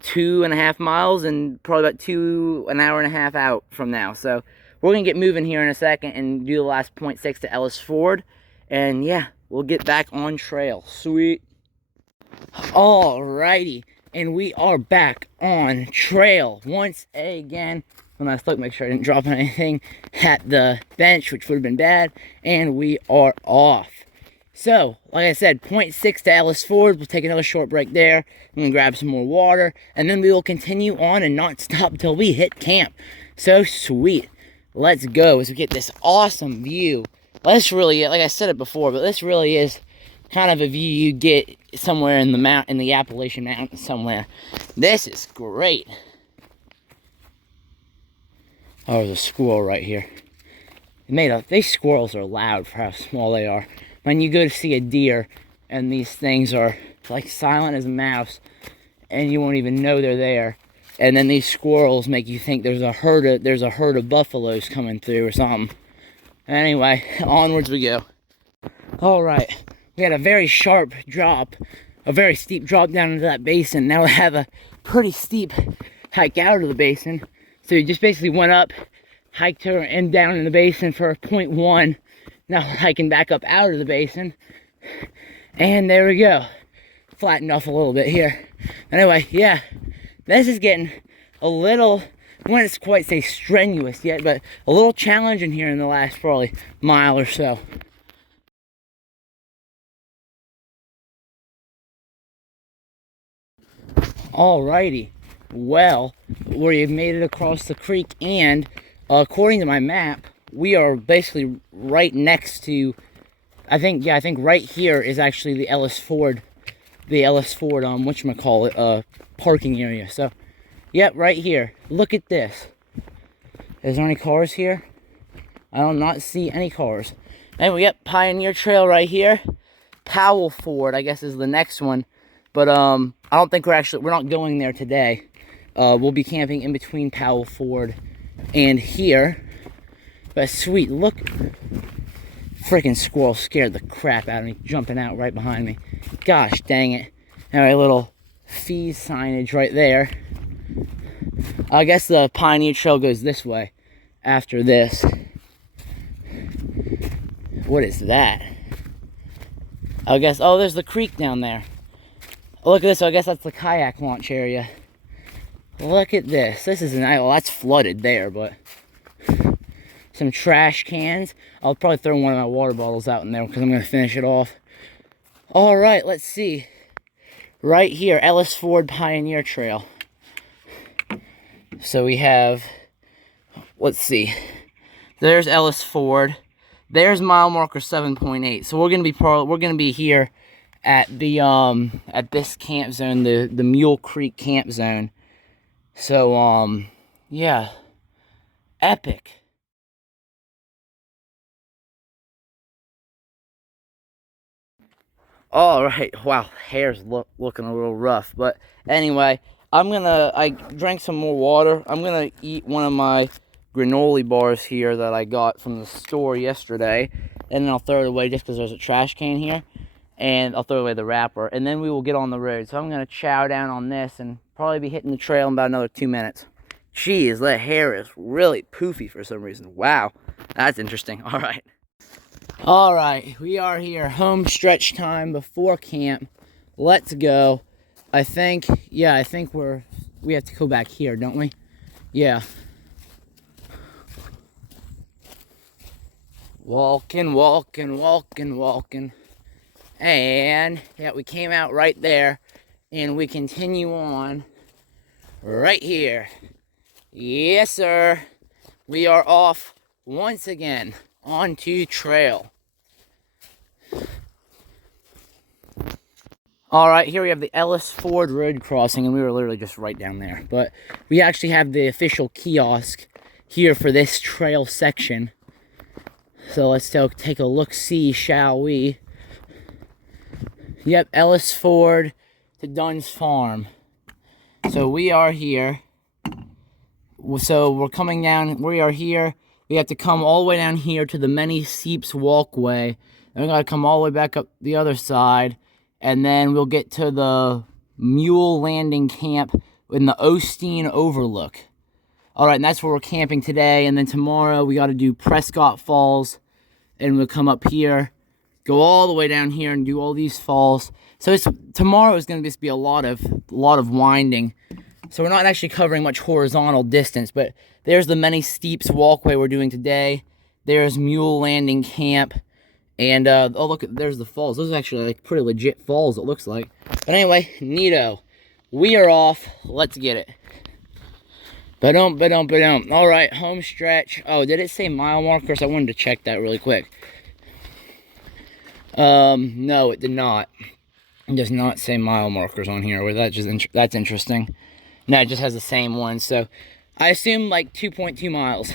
2.5 miles and probably about an hour and a half out from now. So we're gonna get moving here in a second and do the last 0.6 to Ellis Ford, and yeah, we'll get back on trail. Sweet. Alrighty, and we are back on trail once again. When I look, make sure I didn't drop anything at the bench, which would have been bad, and we are off. So, like I said, 0.6 to Ellis Ford. We'll take another short break there. I'm going to grab some more water. And then we will continue on and not stop until we hit camp. So sweet. Let's go as we get this awesome view. This really, like I said it before, but this really is kind of a view you get somewhere in the Appalachian Mountains somewhere. This is great. Oh, there's a squirrel right here. These squirrels are loud for how small they are. When you go to see a deer, and these things are like silent as a mouse, and you won't even know they're there. And then these squirrels make you think there's a herd of buffaloes coming through or something. Anyway, onwards we go. All right, we had a very sharp drop, a very steep drop down into that basin. Now we have a pretty steep hike out of the basin. So we just basically went up, hiked her, and down in the basin for 0.1. Now we're hiking back up out of the basin. And there we go. Flattened off a little bit here. Anyway, yeah. This is getting a little, I wouldn't quite say strenuous yet, but a little challenging here in the last probably mile or so. Alrighty. Well, we've made it across the creek, and according to my map, we are basically right next to, I think right here is actually the Ellis Ford, whatchamacallit, parking area. So, yep, right here. Look at this. Is there any cars here? I do not see any cars. Anyway, yep, Pioneer Trail right here. Powell Ford, I guess, is the next one. But I don't think we're not going there today. We'll be camping in between Powell Ford and here. But sweet, look. Freaking squirrel scared the crap out of me, jumping out right behind me. Gosh dang it. Alright, little fees signage right there. I guess the Pioneer Trail goes this way after this. What is that? I guess, oh, there's the creek down there. Oh, look at this, so I guess that's the kayak launch area. Look at this. This is well, that's flooded there, but some trash cans. I'll probably throw one of my water bottles out in there because I'm going to finish it off. All right, let's see. Right here, Ellis Ford Pioneer Trail. So we have, let's see. There's Ellis Ford. There's mile marker 7.8. So we're gonna be here at the at this camp zone, the Mule Creek camp zone. So yeah, epic. All right, wow, hair's looking a little rough, but anyway, I drank some more water. I'm gonna eat one of my granola bars here that I got from the store yesterday, and then I'll throw it away just because there's a trash can here, and I'll throw away the wrapper, and then we will get on the road. So I'm gonna chow down on this and probably be hitting the trail in about another 2 minutes. Jeez, that hair is really poofy for some reason. Wow, that's interesting. All right. All right, we are here. Home stretch time before camp. Let's go. I think we have to go back here, don't we? Yeah. Walking. And, yeah, we came out right there. And we continue on right here. Yes, sir. We are off once again onto trail. All right, here we have the Ellis Ford Road crossing, and we were literally just right down there. But we actually have the official kiosk here for this trail section. So let's take a look-see, shall we? Yep, Ellis Ford to Dunn's Farm. So we are here. So we're coming down, we are here. We have to come all the way down here to the Many Seeps walkway. And we gotta come all the way back up the other side. And then we'll get to the Mule Landing Camp in the Osteen Overlook. Alright, and that's where we're camping today. And then tomorrow we gotta do Prescott Falls. And we'll come up here, go all the way down here and do all these falls. So tomorrow is gonna just be a lot of winding. So we're not actually covering much horizontal distance, but there's the Many Steeps walkway we're doing today. There's Mule Landing Camp. And, oh, look, there's the falls. Those are actually, like, pretty legit falls, it looks like. But anyway, neato. We are off. Let's get it. Ba-dum. All right, home stretch. Oh, did it say mile markers? I wanted to check that really quick. No, it did not. It does not say mile markers on here. Well, that's interesting. No, it just has the same one. So, I assume, like, 2.2 miles.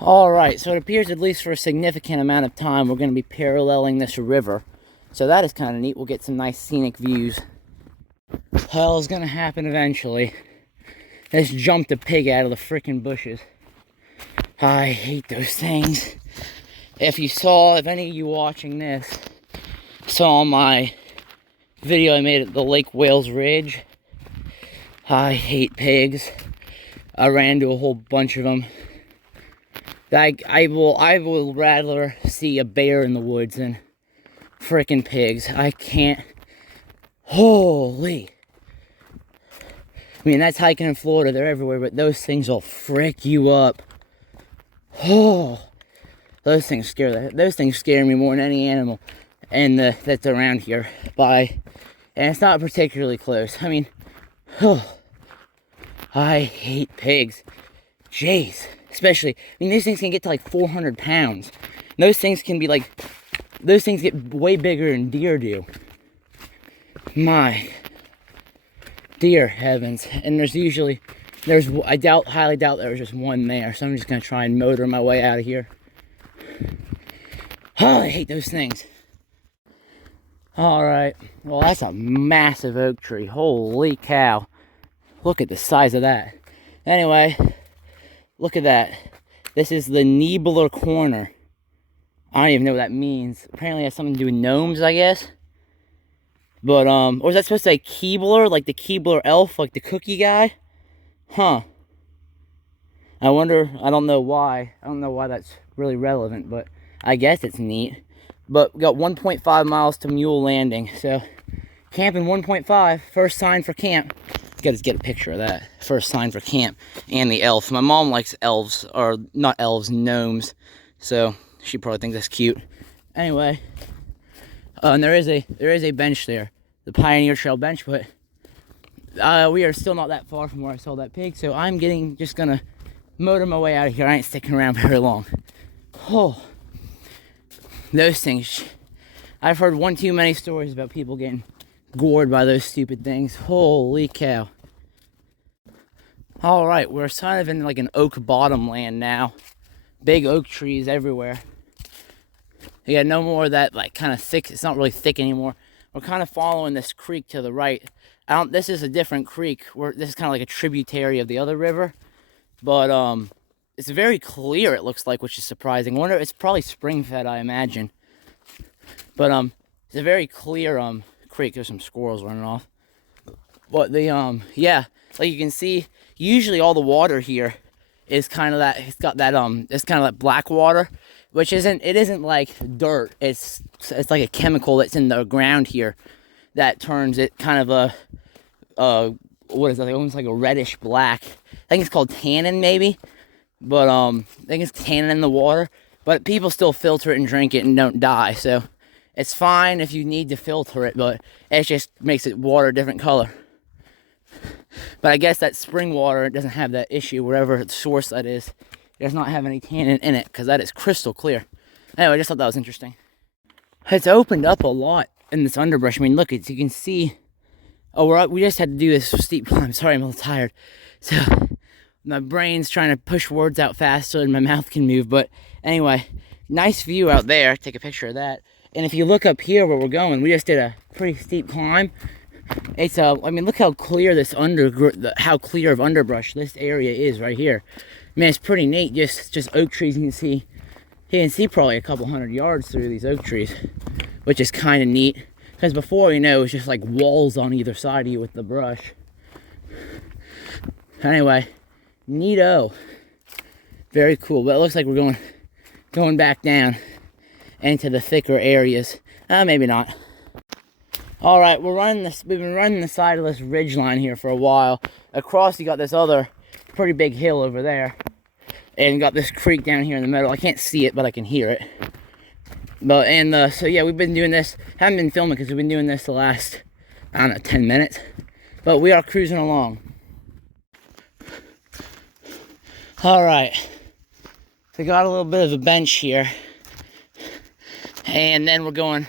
Alright, so it appears at least for a significant amount of time we're going to be paralleling this river. So that is kind of neat. We'll get some nice scenic views. Hell is going to happen eventually. Let's jump the pig out of the freaking bushes. I hate those things. If any of you watching this saw my video I made at the Lake Wales Ridge, I hate pigs. I ran into a whole bunch of them. I will rather see a bear in the woods than frickin' pigs. I can't. Holy. I mean, that's hiking in Florida. They're everywhere, but those things will frick you up. Oh. Those things scare me more than any animal that's around here. And it's not particularly close. I mean, I hate pigs. Jeez. Especially, I mean, these things can get to like 400 pounds. And those things get way bigger than deer do. My dear heavens. And I highly doubt there was just one there. So I'm just going to try and motor my way out of here. Oh, I hate those things. Alright, well that's a massive oak tree. Holy cow. Look at the size of that. Anyway, look at that. This is the Niebler Corner. I don't even know what that means. Apparently it has something to do with gnomes, I guess. But, or is that supposed to say Keebler? Like the Keebler elf, like the cookie guy? Huh. I wonder, I don't know why. I don't know why that's really relevant, but I guess it's neat. But we got 1.5 miles to Mule Landing. So, camping 1.5, first sign for camp. Gotta get a picture of that. First sign for camp. And the elf. My mom likes elves, or not elves, gnomes. So, she probably thinks that's cute. Anyway, and there is a bench there. The Pioneer Trail bench, but we are still not that far from where I saw that pig. So, I'm just gonna motor my way out of here. I ain't sticking around very long. Oh, those things. I've heard one too many stories about people getting gored by those stupid things. Holy cow. Alright, we're kind of in like an oak bottom land now. Big oak trees everywhere. You got no more of that like kind of thick, it's not really thick anymore. We're kind of following this creek to the right. This is a different creek. This is kind of like a tributary of the other river. But it's very clear, it looks like, which is surprising. I wonder, it's probably spring fed, I imagine. But it's a very clear creek. There's some squirrels running off. But yeah, like you can see, usually all the water here is kind of that, it's got that it's kind of like black water, which isn't like dirt. It's like a chemical that's in the ground here that turns it kind of what is that, almost like a reddish black. I think it's called tannin maybe, but I think it's tannin in the water. But people still filter it and drink it and don't die, so it's fine if you need to filter it, but it just makes it water a different color. But I guess that spring water doesn't have that issue, wherever the source that is. It does not have any tannin in it, because that is crystal clear. Anyway, I just thought that was interesting. It's opened up a lot in this underbrush. I mean, look, you can see. Oh, we just had to do this steep climb. Sorry, I'm a little tired. So, my brain's trying to push words out faster than my mouth can move. But anyway, nice view out there. Take a picture of that. And if you look up here where we're going, we just did a pretty steep climb. It's I mean, look how clear this how clear of underbrush this area is right here. I mean, it's pretty neat. Just oak trees. You can see probably a couple 100 yards through these oak trees, which is kind of neat. Because before, it was just like walls on either side of you with the brush. Anyway, neato. Very cool. But it looks like we're going back down into the thicker areas. Maybe not. Alright, we've been running the side of this ridge line here for a while. Across, you got this other pretty big hill over there. And you got this creek down here in the middle. I can't see it, but I can hear it. But, so yeah, we've been doing this. Haven't been filming because we've been doing this the last, I don't know, 10 minutes. But we are cruising along. Alright. We got a little bit of a bench here. And then we're going,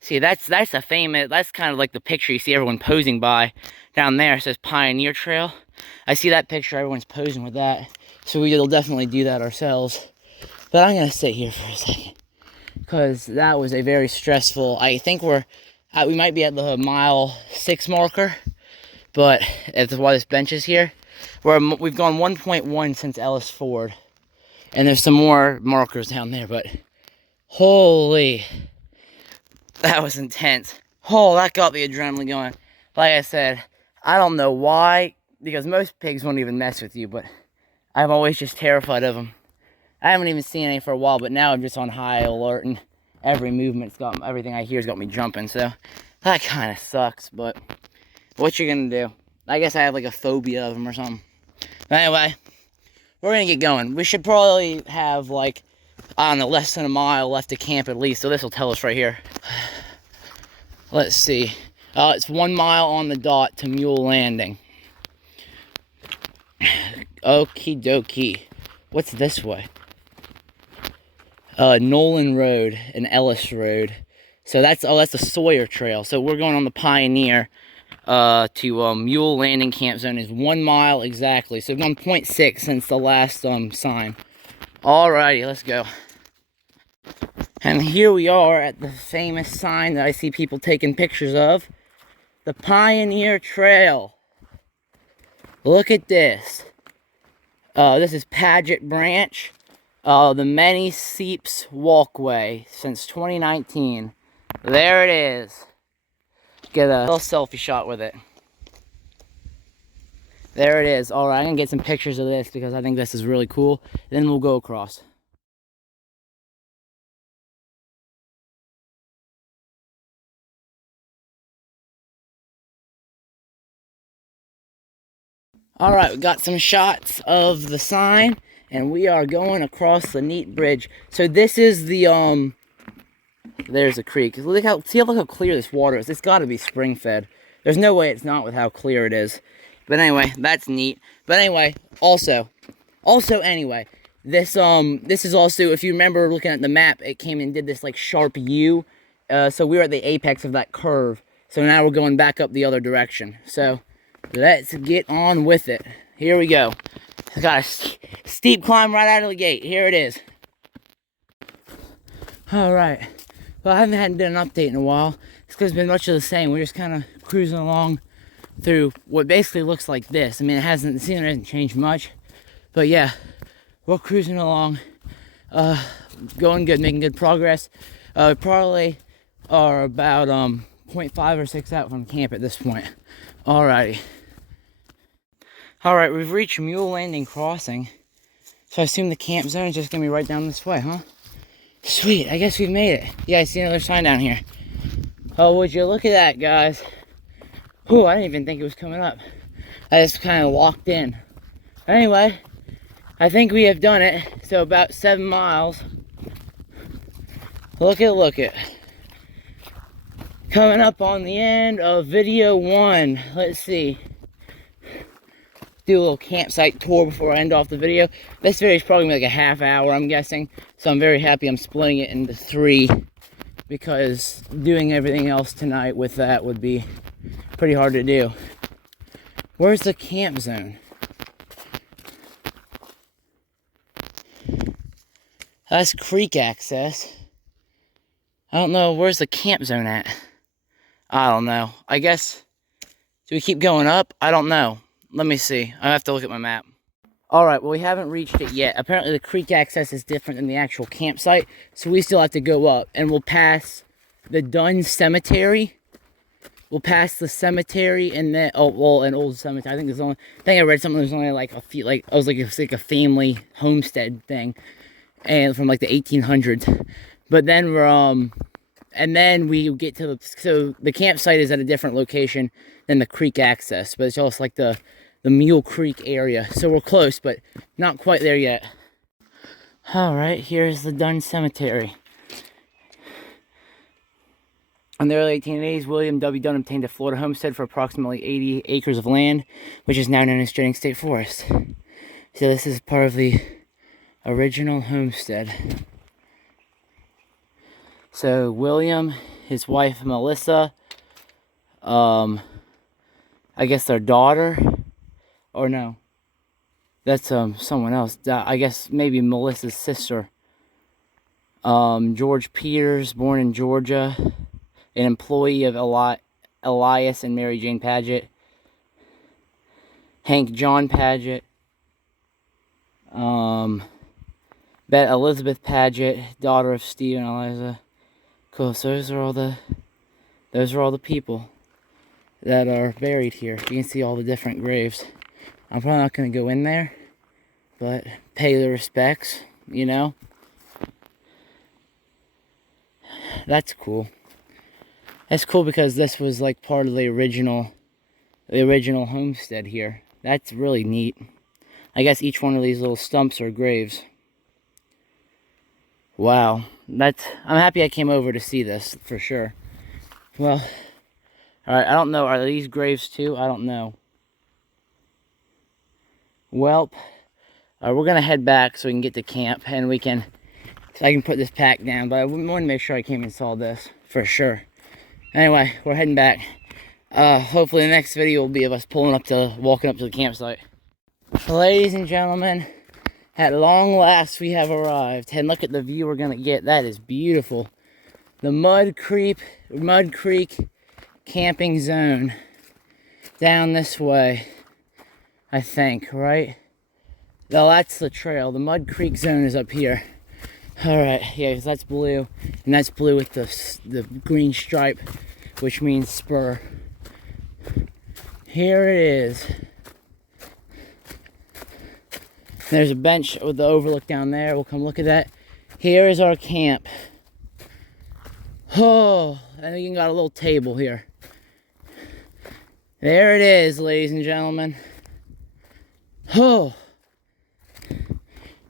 see, that's a famous, that's kind of like the picture you see everyone posing by. Down there, it says Pioneer Trail. I see that picture, everyone's posing with that. So we'll definitely do that ourselves. But I'm going to sit here for a second. Because that was a very stressful, I think we might be at the mile 6 marker. But that's why this bench is here. We've gone 1.1 since Ellis Ford. And there's some more markers down there, but holy, that was intense. Oh, that got the adrenaline going. Like I said, I don't know why, because most pigs won't even mess with you, but I'm always just terrified of them. I haven't even seen any for a while, but now I'm just on high alert, and every movement's everything I hear's got me jumping, so that kind of sucks, but what you gonna do? I guess I have like a phobia of them or something. But anyway, we're gonna get going. We should probably have like, I don't know, less than a mile left to camp at least, so this will tell us right here. Let's see. It's 1 mile on the dot to Mule Landing. Okie dokie. What's this way? Nolan Road and Ellis Road. So that's the Sawyer Trail. So we're going on the Pioneer to Mule Landing Camp Zone is 1 mile exactly. So we've gone 0.6 since the last sign. Alrighty, let's go. And here we are at the famous sign that I see people taking pictures of. The Pioneer Trail. Look at this. This is Paget Branch. The Many Seeps Walkway since 2019. There it is. Get a little selfie shot with it. There it is. Alright, I'm going to get some pictures of this because I think this is really cool. Then we'll go across. Alright, we got some shots of the sign, and we are going across the neat bridge. So this is the, there's a creek. Look how clear this water is. It's got to be spring fed. There's no way it's not with how clear it is. But anyway, that's neat. But anyway, also anyway, this is also, if you remember looking at the map, it came and did this like sharp U. So we were at the apex of that curve. So now we're going back up the other direction. So let's get on with it. Here we go. I got a steep climb right out of the gate. Here it is. Alright. Well, I haven't done an update in a while. It's because it's been much of the same. We're just kind of cruising along through what basically looks like this. I mean, the scenery hasn't changed much. But yeah, we're cruising along. Going good, making good progress. We probably are about 0.5 or 6 out from camp at this point. Alrighty. Alright, we've reached Mule Landing Crossing. So I assume the camp zone is just going to be right down this way, huh? Sweet, I guess we've made it. Yeah, I see another sign down here. Oh, would you look at that, guys. Whew, I didn't even think it was coming up. I just kind of walked in. Anyway, I think we have done it. So about 7 miles. Look at. Coming up on the end of video 1. Let's see. Do a little campsite tour before I end off the video. This video is probably like a half hour, I'm guessing. So I'm very happy I'm splitting it into 3. Because doing everything else tonight with that would be pretty hard to do. Where's the camp zone? That's creek access. I don't know, where's the camp zone at? I don't know. I guess, do we keep going up? I don't know. Let me see. I have to look at my map. Alright, well we haven't reached it yet. Apparently the creek access is different than the actual campsite, so we still have to go up. And we'll pass the Dunn Cemetery. We'll pass the cemetery and then, oh, well, an old cemetery. I think there's only, I think I read something, there's only like a few, like, I was like, it's like a family homestead thing. And from like the 1800s. But then we're, and then we get to the, so the campsite is at a different location than the creek access. But it's just like the Mule Creek area. So we're close, but not quite there yet. Alright, here's the Dunn Cemetery. In the early 1880s, William W. Dunn obtained a Florida homestead for approximately 80 acres of land, which is now known as Jennings State Forest. So this is part of the original homestead. So William, his wife Melissa, I guess their daughter, or no, that's someone else. I guess maybe Melissa's sister. George Peters, born in Georgia, an employee of Elias and Mary Jane Paget. Hank John Paget. Elizabeth Paget, daughter of Steve and Eliza. Cool. So those are all the people that are buried here. You can see all the different graves. I'm probably not going to go in there, but pay the respects, you know. That's cool. That's cool because this was like part of the original homestead here. That's really neat. I guess each one of these little stumps are graves. Wow. I'm happy I came over to see this, for sure. Well, alright, I don't know. Are these graves too? I don't know. Well, we're going to head back so we can get to camp and so I can put this pack down. But I want to make sure I came and saw this, for sure. Anyway, we're heading back. Hopefully the next video will be of us walking up to the campsite. Ladies and gentlemen, At long last, we have arrived. And look at the view we're gonna get. That is beautiful. The Mud Creek camping zone. Down this way, I think, right? No, that's the trail. The Mud Creek zone is up here. All right, yeah, that's blue. And that's blue with the green stripe, which means spur. Here it is. There's a bench with the overlook down there. We'll come look at that. Here is our camp. Oh, and we even got a little table here. There it is, ladies and gentlemen. Oh.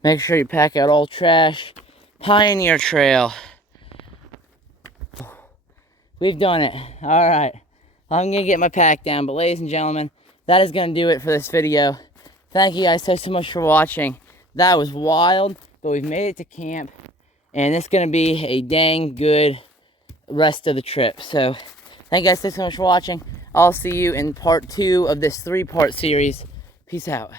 Make sure you pack out all trash. Pioneer Trail. We've done it. All right. I'm going to get my pack down. But ladies and gentlemen, that is going to do it for this video. Thank you guys so much for watching. That was wild, but we've made it to camp. And it's going to be a dang good rest of the trip. So, thank you guys so much for watching. I'll see you in part 2 of this 3-part series. Peace out.